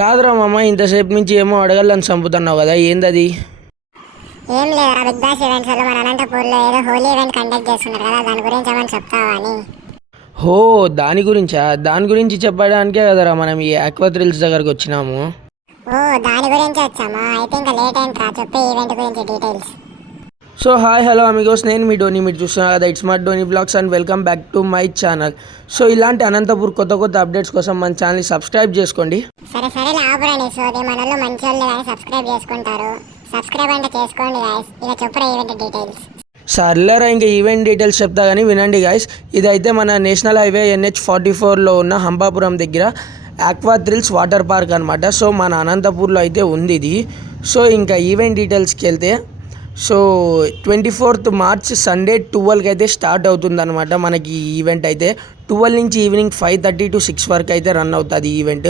కాదురా మామ, ఇంతసేపు నుంచి ఏమో అడగాలని చంపుతున్నావు కదా, ఏందది? ఏం లేదురా, బిగ్ బాస్ ఈవెంట్స్ లో మన అనంతపూర్లో ఏదో హోలీ ఈవెంట్ కండక్ట్ చేస్తున్నారు కదా, దాని గురించి ఏమని చెప్తావా అని. హో, దాని గురించా? దాని గురించి చెప్పడానికే కదరా మనం ఈ ఆక్వా థ్రిల్స్ దగ్గరకు వచ్చినాము. ఓ, దాని గురించి వచ్చామా? అయితే ఇంకా లేట్ అయింది రా, చెప్పే ఈవెంట్ గురించి details. So hi hello amigos, నేను మీ డోనీ. మీరు చూస్తున్నారు కదా it's smart Doni blogs and welcome back to my channel. So ఇలాంటి అనంతపూర్ కొత్త కొత్త అప్డేట్స్ కోసం మన ఛానల్ని సబ్స్క్రైబ్ చేసుకోండి. సరే ఆపురండి, సోది మనలో మంచి వాళ్ళు కానీ సబ్స్క్రైబ్ చేసుకుంటారు. సబ్స్క్రైబ్ అంటే చేసుకోండి గాయస్. ఇక చెప్పురా ఈవెంట్ డీటెయిల్స్. సర్లేరా, ఇంకా ఈవెంట్ డీటెయిల్స్ చెప్తా కానీ వినండి గాయస్. ఇదైతే మన నేషనల్ హైవే NH44లో ఉన్న హంపాపురం దగ్గర ఆక్వా థ్రిల్స్ వాటర్ పార్క్ అనమాట. సో మన అనంతపూర్లో అయితే ఉంది ఇది. సో ఇంకా ఈవెంట్ డీటెయిల్స్కి వెళ్తే, సో 24th March సండే 12కి అయితే స్టార్ట్ అవుతుంది అనమాట మనకి ఈ ఈవెంట్ అయితే. 12 నుంచి ఈవినింగ్ 5:30 to 6 వరకు అయితే రన్ అవుతుంది ఈ ఈవెంట్.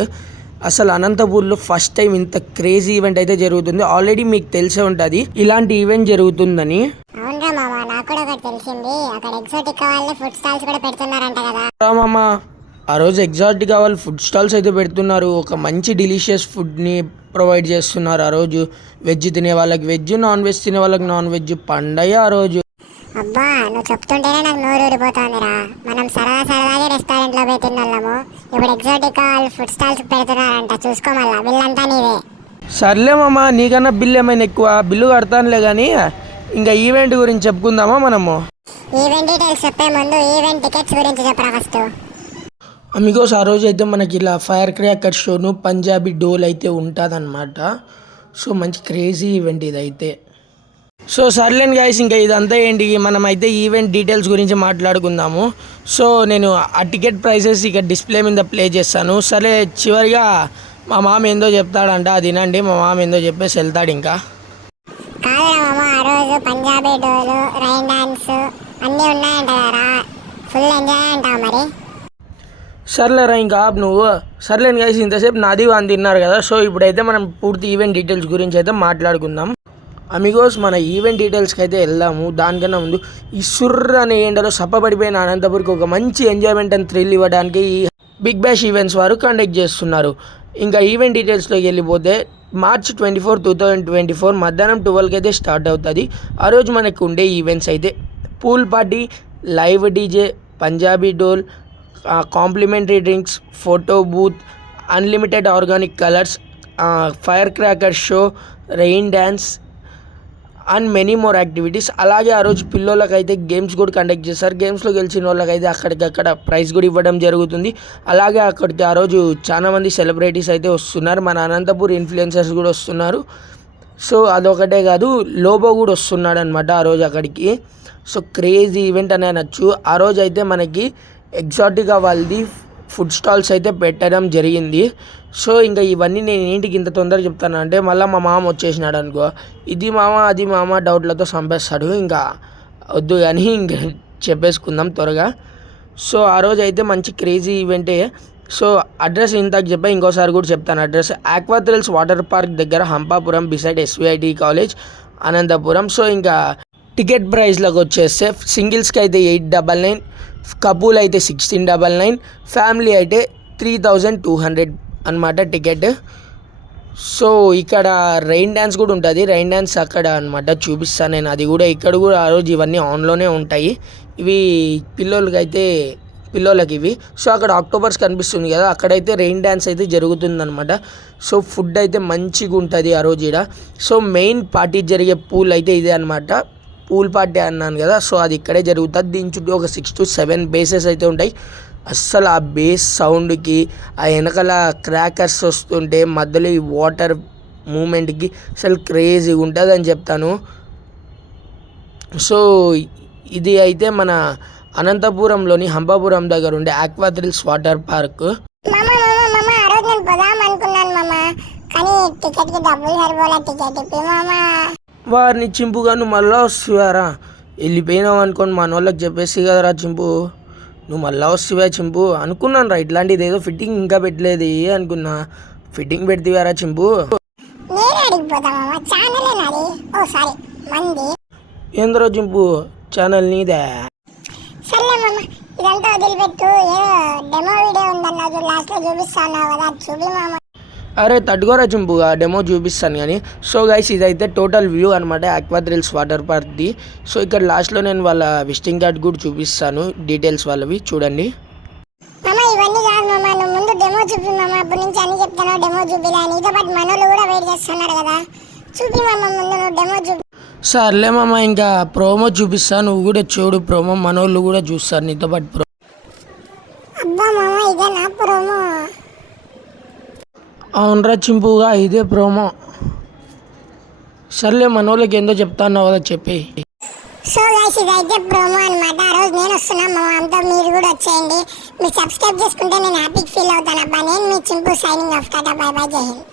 అసలు అనంతపూర్లో ఫస్ట్ టైం ఇంత క్రేజీ ఈవెంట్ అయితే జరుగుతుంది. ఆల్రెడీ మీకు తెలిసే ఉంటుంది ఇలాంటి ఈవెంట్ జరుగుతుందని. అవునరా మామ, నాకు కూడా ఒకటి తెలిసింది. అక్కడ ఎగ్జాటిక్ వాళ్ళే ఫుడ్ స్టాల్స్ కూడా పెడుతున్నారంట కదా. మామ, ఆ రోజు ఎగ్జాటిక్ వాళ్ళు ఫుడ్ స్టాల్స్ అయితే పెడుతున్నారు. ఒక మంచి డిలీషియస్ ఫుడ్ని ప్రొవైడ్ చేస్తున్నారు ఆ రోజు. వెజ్ తినే వాళ్ళకి వెజ్, నాన్ వెజ్ తినే వాళ్ళకి నాన్ వెజ్. పండగ ఆ రోజు. అబ్బా, నువ్వు చెప్తుంటేనే నాకు నోరు ఊరిపోతుందిరా. మనం సరదాగా రెస్టారెంట్లో పోయి తిన్నాము, ఇప్పుడు ఎగ్జాటిక్ వాళ్ళు ఫుడ్ స్టాల్స్ పెడుతున్నారంట. చూసుకో, మళ్ళా బిల్ అంతా నీదే. సర్లే మామ, నీకన్నా బిల్ ఏమైనా ఎక్కువ? బిల్లు కడతానులే కానీ ఇంకా ఈవెంట్ గురించి చెప్పుకుందామా మనము? ఈవెంట్ డీటెయిల్స్ చెప్పే ముందు ఈవెంట్ టికెట్స్ గురించి చెప్పరా ఫస్ట్. అమిగోస్, ఆ రోజు అయితే మనకి ఇలా ఫైర్ క్రాకర్ షోను, పంజాబీ డోల్ అయితే ఉంటుందన్నమాట. సో మంచి క్రేజీ ఈవెంట్ ఇదైతే. సో సర్లేండి గైస్, ఇంకా ఇదంతా ఏంటి, మనం అయితే ఈవెంట్ డీటెయిల్స్ గురించి మాట్లాడుకుందాము. సో నేను ఆ టికెట్ ప్రైసెస్ ఇక డిస్ప్లే మీద ప్లే చేస్తాను. సరే, చివరిగా మా మామ ఏందో చెప్తాడంట, అది వినండి. మా మామ ఏందో చెప్పేసి వెళ్తాడు. ఇంకా కాదురా మామ, ఆ రోజు పంజాబీ డోలు, రైన్ డాన్స్ అన్నీ ఉన్నాయంట కదా, ఫుల్ ఎంజాయ్ అంటావు మరి. సర్లేరా, ఇంకా నువ్వు. సర్లేని గైస్, ఇంతసేపు నాది అని తిన్నారు కదా. సో ఇప్పుడైతే మనం పూర్తి ఈవెంట్ డీటెయిల్స్ గురించి అయితే మాట్లాడుకుందాం. అమిగోస్, మన ఈవెంట్ డీటెయిల్స్కి అయితే వెళ్దాము. దానికన్నా ముందు ఈ సుర్ర అనే ఎండలో సప్పబడిపోయిన అనంతపురికి ఒక మంచి ఎంజాయ్మెంట్ అండ్ థ్రిల్ ఇవ్వడానికి ఈ బిగ్ బ్యాష్ ఈవెంట్స్ వారు కండక్ట్ చేస్తున్నారు. ఇంకా ఈవెంట్ డీటెయిల్స్లోకి వెళ్ళిపోతే, March 24, 2024 మధ్యాహ్నం 12కి అయితే స్టార్ట్ అవుతుంది. ఆ రోజు మనకు ఉండే ఈవెంట్స్ అయితే pool party, live DJ, Punjabi dhol, complimentary drinks, photo booth, unlimited organic colours, fire cracker show, rain dance and many more activities. అలాగే ఆ రోజు పిల్లలకైతే గేమ్స్ కూడా కండక్ట్ చేస్తారు. గేమ్స్లో గెలిచిన వాళ్ళకైతే అక్కడికక్కడ ప్రైజ్ కూడా ఇవ్వడం జరుగుతుంది. అలాగే అక్కడికి ఆ రోజు చాలామంది సెలబ్రిటీస్ అయితే వస్తున్నారు. మన అనంతపూర్ ఇన్ఫ్లుయెన్సర్స్ కూడా వస్తున్నారు. సో అదొకటే కాదు, లోబో కూడా వస్తున్నాడు అనమాట ఆ రోజు అక్కడికి. సో క్రేజీ ఈవెంట్ అనే అనొచ్చు. ఆ రోజు అయితే మనకి ఎగ్జాటిక్గా వాళ్ళది ఫుడ్ స్టాల్స్ అయితే పెట్టడం జరిగింది. సో ఇంకా ఇవన్నీ నేను ఏంటికి ఇంత తొందరగా చెప్తాను అంటే, మళ్ళీ మా మామ వచ్చేసినాడు అనుకో, ఇది మామ అది మామ డౌట్లతో చంపేస్తాడు. ఇంకా వద్దు కానీ ఇంక చెప్పేసుకుందాం త్వరగా. సో ఆ రోజు అయితే మంచి క్రేజీ ఈవెంటే. సో అడ్రస్ ఇంతకు చెప్పా, ఇంకోసారి కూడా చెప్తాను address. Aqua thrills water park దగ్గర Hampapuram, beside SVIT college, Anantapuram. So ఇంకా టికెట్ ప్రైస్లోకి వచ్చేస్తే సింగిల్స్కి అయితే 899, కపుల్ అయితే 1699, ఫ్యామిలీ అయితే 3200 అనమాట టికెట్. సో ఇక్కడ రైన్ డ్యాన్స్ కూడా ఉంటుంది. రైన్ డ్యాన్స్ అక్కడ అనమాట చూపిస్తాను నేను, అది కూడా. ఇక్కడ కూడా ఆ రోజు ఇవన్నీ ఆన్లోనే ఉంటాయి. ఇవి పిల్లోలకి ఇవి. సో అక్కడ అక్టోబర్స్ కనిపిస్తుంది కదా, అక్కడైతే రెయిన్ డ్యాన్స్ అయితే జరుగుతుందనమాట. సో ఫుడ్ అయితే మంచిగా ఉంటుంది ఆ రోజు ఇక్కడ. సో మెయిన్ పార్టీ జరిగే పూల్ అయితే ఇదే అనమాట. పూల్ పార్టీ అన్నాను కదా, సో అది ఇక్కడే జరుగుతుంది. దీని చుట్టూ ఒక 6 to 7 బేసెస్ అయితే ఉంటాయి. అస్సలు ఆ బేస్ సౌండ్కి, ఆ వెనకాల క్రాకర్స్ వస్తుంటే, మధ్యలో ఈ వాటర్ మూమెంట్కి అసలు క్రేజీగా ఉంటుంది అని చెప్తాను. సో ఇది అయితే మన అనంతపురంలోని హంపాపురం దగ్గర ఉండే ఆక్వా థ్రిల్స్ వాటర్ పార్క్. వారిని చింపుగా నువ్వు మళ్ళీ వస్తువారా? వెళ్ళిపోయినావు అనుకోని మన వాళ్ళకి చెప్పేసి కదరా చింపు, నువ్వు మళ్ళీ వస్తువా చింపు అనుకున్నాను రా. ఇట్లాంటిది ఏదో ఫిట్టింగ్ ఇంకా పెట్టలేదు అనుకున్నా. ఫిట్టింగ్ పెడితేవారా చింపు? ఏంద్రో చింపు, ఛానల్ నీదే? అరే తట్టుకోరా చింపుగా డెమో చూపిస్తాను కానీ. సో గైస్ ఇదైతే టోటల్ వ్యూ అనమాట ఆక్వా థ్రిల్స్ వాటర్ పార్క్ది. సో ఇక్కడ లాస్ట్లో నేను వాళ్ళ విజిటింగ్ కార్డ్ కూడా చూపిస్తాను డీటెయిల్స్ వాళ్ళవి చూడండి. మామ ఇవన్నీ కాదు మామ, నువ్వు ముందు డెమో చూపి మామ. అప్పటి నుంచి అన్ని చెప్తాను డెమో చూపిలా. నీతో పాటు మనోళ్ళు కూడా వెయిట్ చేస్తున్నారు కదా, చూపి మామ ముందు నువ్వు డెమో చూపి. సర్లే మామ, ఇంకా ప్రోమో చూపిస్తా, నువ్వు కూడా చూడు ప్రోమో. మనోళ్ళు కూడా చూస్తారు నీతో పాటు అబ్బా మామ ఇదే నా ప్రోమో. అవునరా చింపుగా ఇదే ప్రోమో. సర్లే మనోళ్ళకి ఏందో చెప్తా అన్నావు కదా చెప్పి. సో గైస్ ఇదైతే ప్రోమో అనమాట. ఆ రోజు నేను వస్తున్నా మా అంతా, మీరు కూడా వచ్చేయండి. మీరు సబ్స్క్రైబ్ చేసుకుంటే నేను హ్యాపీగా ఫీల్ అవుతాను అబ్బా. నేను మీ Chimpu signing off. Tata bye bye, జై హింద్.